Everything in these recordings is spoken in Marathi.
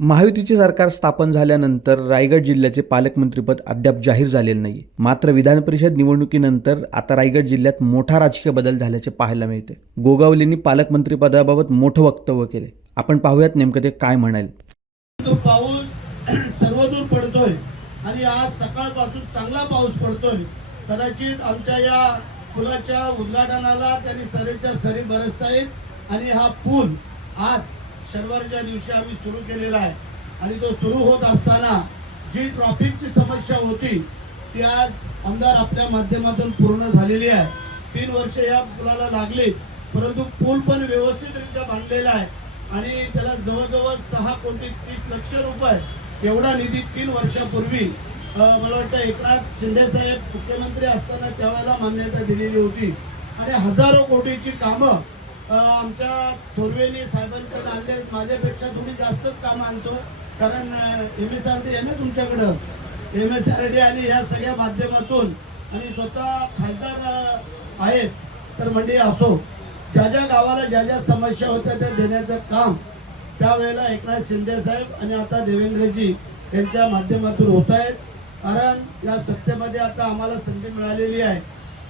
महायुतीचे सरकार स्थापन झाल्यानंतर रायगड जिल्ह्याचे पालकमंत्रीपद अद्याप जाहीर झालेले नाही. मात्र विधान परिषद निवडणुकीनंतर आता रायगड जिल्ह्यात मोठा राजकीय बदल झाल्याचे पाहायला मिळते. गोगावलेंनी पालकमंत्रीपदाबाबत मोठं वक्तव्य केले. आपण पाहूयात नेमकं ते काय म्हणाले. तो पाऊस सर्वदूर पडतोय आणि आज सकाळपासून चांगला पाऊस पडतोय. कदाचित आमच्या या पुलाच्या उद्घाटनाला त्यांनी सरीच्या सरी बरसतायत आणि हा पूल आज शनिवारच्या दिवशी आम्ही सुरू केलेला आहे आणि तो सुरू होत असताना जी ट्रॅफिकची समस्या होती ती आज आमदार आपल्या माध्यमातून पूर्ण झालेली आहे. 3 वर्ष या पुलाला लागली, परंतु पूल पण व्यवस्थितरित्या बांधलेला आहे आणि त्याला जवळजवळ 6,30,00,000 रुपये एवढा निधी 3 वर्षापूर्वी मला वाटतं एकनाथ शिंदे साहेब मुख्यमंत्री असताना त्यावेळेला मान्यता दिलेली होती आणि हजारो कोटीची कामं आमच्या थोरवेनी साहेबांकडे आणले. माझ्यापेक्षा थोडी जास्तच कामं आणतो, कारण MSRD आहे ना तुमच्याकडं, MSRD आणि या सगळ्या माध्यमातून आणि स्वतः खासदार आहेत. तर म्हणजे असो, ज्या ज्या गावाला ज्या ज्या समस्या होत्या त्या देण्याचं काम त्यावेळेला एकनाथ शिंदे साहेब आणि आता देवेंद्रजी यांच्या माध्यमातून होत आहेत. कारण या सत्तेमध्ये आता आम्हाला संधी मिळालेली आहे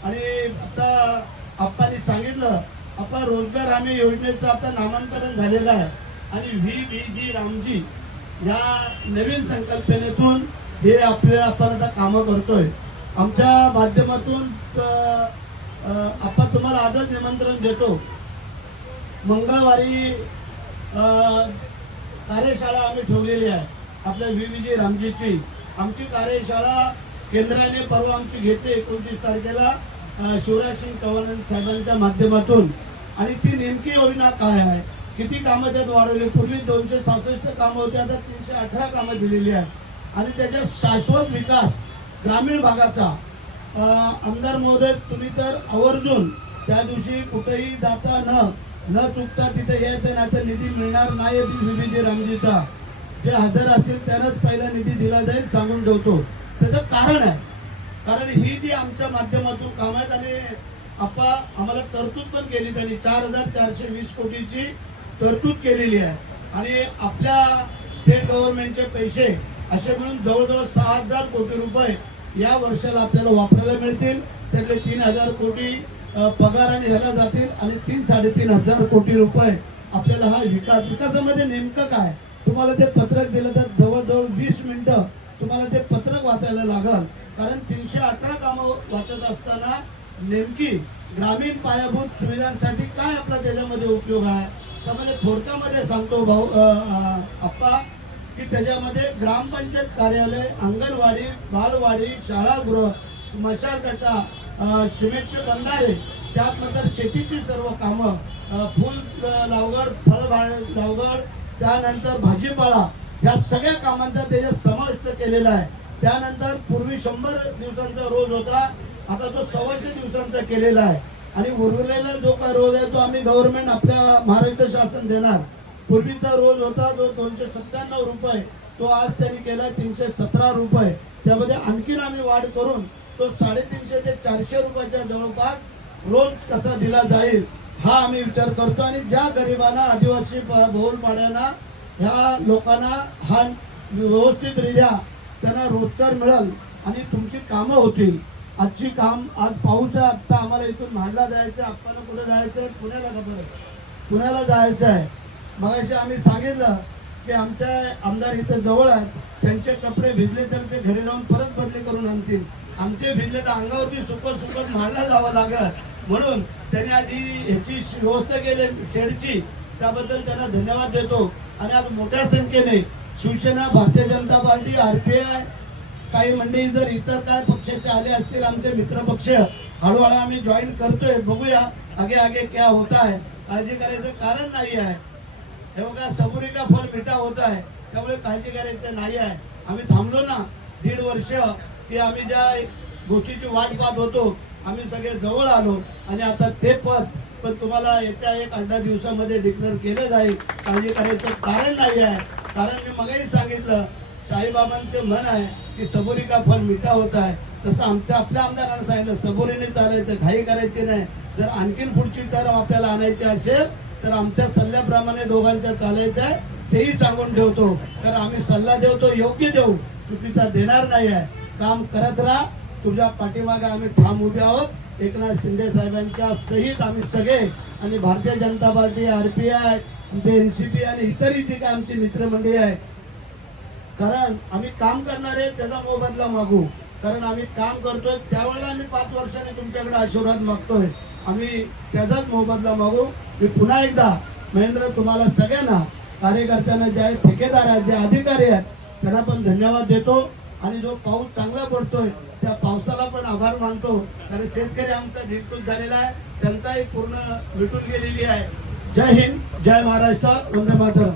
आणि आता आप्पांनी सांगितलं, आपण रोजगार हमी योजनेचं आता नामांतरण झालेलं आहे आणि VBG रामजी या नवीन संकल्पनेतून हे आपल्याला आपण आता कामं करतोय. आमच्या माध्यमातून आपण तुम्हाला आजच निमंत्रण देतो. मंगळवारी कार्यशाळा आम्ही ठेवलेली आहे आपल्या VBG रामजीची. आमची कार्यशाळा केंद्राने परवा आमची घेतली 29 तारखेला शिवराज सिंग चौहान साहेबांच्या माध्यमातून. आणि ती नेमकी योजना काय आहे, किती कामं त्यात वाढवली. पूर्वी 266 कामं होती, आता 318 कामं दिलेली आहेत आणि त्याचा शाश्वत विकास ग्रामीण भागाचा. आमदार महोदय, तुम्ही तर आवर्जून त्या दिवशी कुठेही जाता न चुकता तिथे यायचं, नाही तर निधी मिळणार नाही. VBG रामजीचा जे हजर असतील त्यांनाच पहिला निधी दिला जाईल सांगून ठेवतो. त्याचं कारण आहे, कारण ही जी आमच्या माध्यमातून काम आहेत आणि आम्हाला तरतूद पण केली. त्यांनी 4,420 कोटीची तरतूद केलेली आहे आणि आपल्या स्टेट गव्हर्नमेंटचे पैसे असे मिळून जवळजवळ 6,000 कोटी रुपये या वर्षाला आपल्याला वापरायला मिळतील. त्यातले 3,000 कोटी पगार आणि ह्याला जातील आणि 3-3.5 कोटी रुपये आपल्याला हा विकासामध्ये नेमकं काय, तुम्हाला ते पत्रक दिलं तर जवळजवळ 20 मिनिटं तुम्हाला ते पत्रक वाचायला लागल. कारण 318 कामं वाचत असताना नेमकी ग्रामीण पायाभूत सुविधांसाठी काय आपला त्याच्यामध्ये उपयोग आहे. त्यामध्ये थोडक्यामध्ये सांगतो भाऊ आप्पा, की त्याच्यामध्ये ग्रामपंचायत कार्यालय, अंगणवाडी, बालवाडी, शाळागृह, स्मशानगटा, सिमेंटचे बंधारे, त्यानंतर शेतीची सर्व कामं, फुल लागवड, फळ लागवड, त्यानंतर भाजीपाला, या सगळ्या कामांचा त्याच्यात समाविष्ट केलेला आहे. त्यानंतर पूर्वी 100 दिवसांचा रोज होता, आता तो 125 दिवसांचा केलेला आहे आणि उरलेला जो काय रोज आहे तो आम्ही गव्हर्नमेंट आपल्या महाराष्ट्र शासन देणार. पूर्वीचा रोज होता जो 297 रुपये, तो आज त्यांनी केला 317 रुपये. त्यामध्ये आणखीन आम्ही वाढ करून तो 350 ते 400 रुपयाच्या जवळपास रोज कसा दिला जाईल हा आम्ही विचार करतो. आणि ज्या गरिबांना, आदिवासी बहुल पाड्यांना, ह्या लोकांना हा व्यवस्थितरित्या त्यांना रोजगार मिळेल आणि तुमची कामं होतील. आजची काम, आज पाऊस आहे, आत्ता आम्हाला इथून म्हाडला जायचं आहे, आपण कुठे जायचं आहे, पुण्याला जायचं आहे. मगाशी आम्ही सांगितलं की आमच्या आमदार इथं जवळ आहेत, त्यांचे कपडे भिजले तर ते घरी जाऊन परत बदली करून आणतील. आमचे भिजले तर अंगावरती सुकत म्हाडला जावं लागल, म्हणून त्यांनी आधी ह्याची व्यवस्था केली शेडची, त्याबद्दल त्यांना धन्यवाद देतो. आणि आज मोठ्या संख्येने शिवसेना, भारतीय जनता पार्टी, RPI, काही मंडळी जर इतर काय पक्षाचे आले असतील, आमचे मित्र पक्ष, हळूहळू आम्ही जॉईन करतोय. बघूया आगे क्या होता है. काळजी करायचं कारण नाही आहे. हे बघा, सबुरी का फल मिठा होत आहे, त्यामुळे काळजी करायचं नाही आहे. आम्ही थांबलो ना 1.5 वर्ष, की आम्ही ज्या गोष्टीची वाट पाहत होतो, आम्ही सगळे जवळ आलो आणि आता ते पद पण तुम्हाला येत्या 1-8 दिवसामध्ये डिक्लेअर केलं जाईल. काळजी करायचं कारण नाही आहे. कारण मी मगाही सांगितलं, साईबाबांचे मन आहे की सबुरी का फल मिठा होता है. तसं आपल्या आमदारांना सांगितलं, सबुरीने चालायचं, घाई करायची नाही. जर आणखीन पुढची टर्म आपल्याला आणायची असेल तर आमच्या सल्ल्याप्रमाणे दोघांच्या चालायचं आहे तेही सांगून ठेवतो. तर आम्ही सल्ला देतो, योग्य देऊ, चुकीचा देणार नाही आहे. काम करत राहा, तुझ्या पाठीमागे आम्ही ठाम उभे आहोत. एकनाथ शिंदे साहेबांच्या सहित आम्ही सगळे आणि भारतीय जनता पार्टी, RPI, आमचे NCP आणि इतरही जे काय आमची मित्रमंडळी आहे, कारण आम्ही काम करणार आहे त्याचा मोबदला मागू. कारण आम्ही काम करतोय त्यावेळेला आम्ही 5 वर्षांनी तुमच्याकडे आशीर्वाद मागतोय, आम्ही त्याचाच मोबदला मागू. मी पुन्हा एकदा महेंद्र तुम्हाला सगळ्यांना, कार्यकर्त्यांना, जे ठेकेदार आहेत, जे अधिकारी आहेत, त्यांना पण धन्यवाद देतो. आणि जो पाऊस चांगला पडतोय त्या पावसाला पण आभार मानतो. कारण शेतकरी आमचा ढिगपूल झालेला आहे, त्यांचाही पूर्ण मिटून गेलेली आहे. जय हिंद, जय महाराष्ट्र, वंदे मातरम.